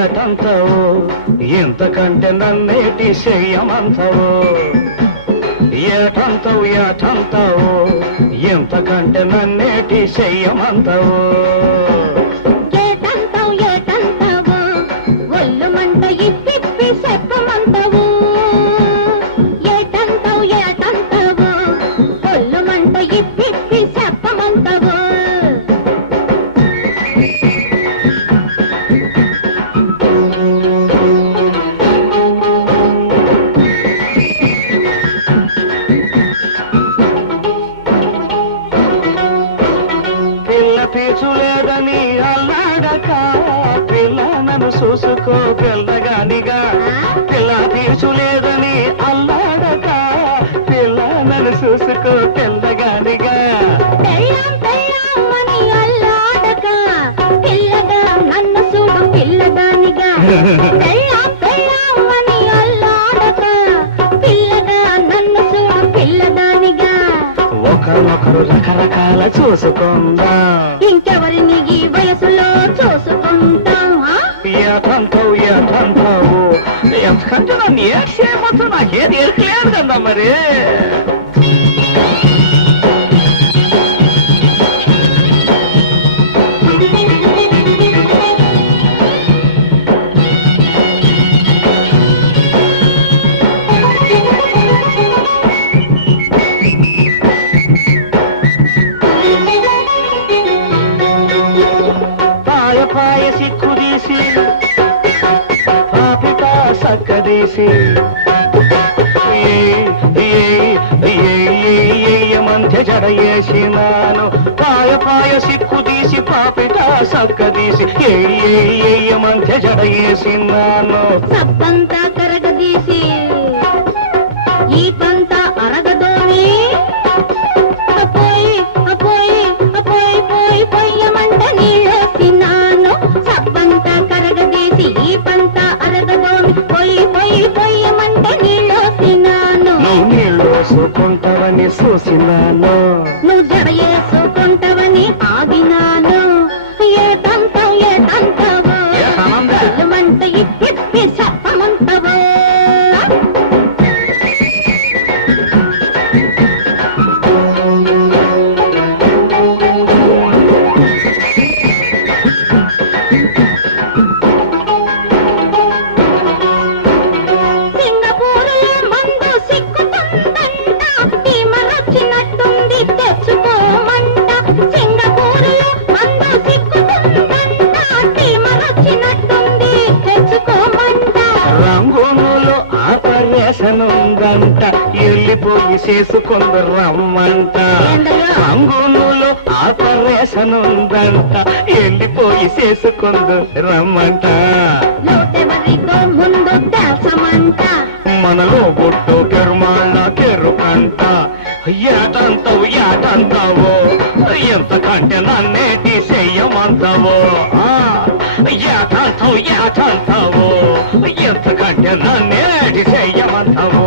ఏటంతావు ఇంతకంటే నన్నేటి చెయ్యమంతావు ఏటంతావు ఇంతకంటే నన్నేటి చెయ్యమంతావు ఒళ్ళు మంట ఇప్పి చెప్పమంటావు ఏటంతావు ఒళ్ళు మంట ఇప్పి చెప్పమంటావు పీచులేదని అల్లాడక పిల్ల నన్ను చూసుకో పిల్లగానిగా పిల్ల పీచులేదని అల్లాడక పిల్ల నన్ను చూసుకో పిల్లగానిగా అల్లాడక పిల్లగా నన్ను చూడు పిల్లగానిగా అల్లాడక పిల్లగా నన్ను చూడు పిల్లగానిగా ఒకరినొకరు రకరకాల చూసుకుందా ఇంకెవరిని ఈ వయసులో చూసుకుంటాం ఏటంతావు ఎంతకంటే నన్ను ఏడ్ చేయమతో నాకేది ఎరకలేదు కదా మరి పాయ సిక్కుదీసి పాపిట సక్కదీసి మధ్య జడయేసినాను పాయ సిక్కుదీసి పాపిట సక్కదీసి మధ్య జడయేసినాను సబ్బంతా కరగదీసి ఈ పంత అరగదోని పొయ్యమంట నీళ్ళేసినాను సబ్బంతా కరగదీసి ఈ పంత అరగదోని పొయ్యమంట నీళ్ళేసినాను నువ్వు నీళ్ళోసుకుంటావని చూసినాను నువ్వు జడయేసుకుంటావని ఆగినాను ఏటంతావు మంట ఇప్పి చెప్పమంటావు ఉందంట వెళ్ళిపోయి చేసుకుందు రమ్మంట రంగులో ఆపరేషన్ ఉందంట వెళ్ళిపోయి చేసుకుందు రమ్మంట ముందు తెలుసమంట మనలో బొట్టు పెరుమాళ్ళ కెరుకంట ఏటంతావు ఎంతకంటే నన్నేటి చెయ్యమంతావు ఏటంతావు ఎంతకంటే నన్నేటి చెయ్యమంతావు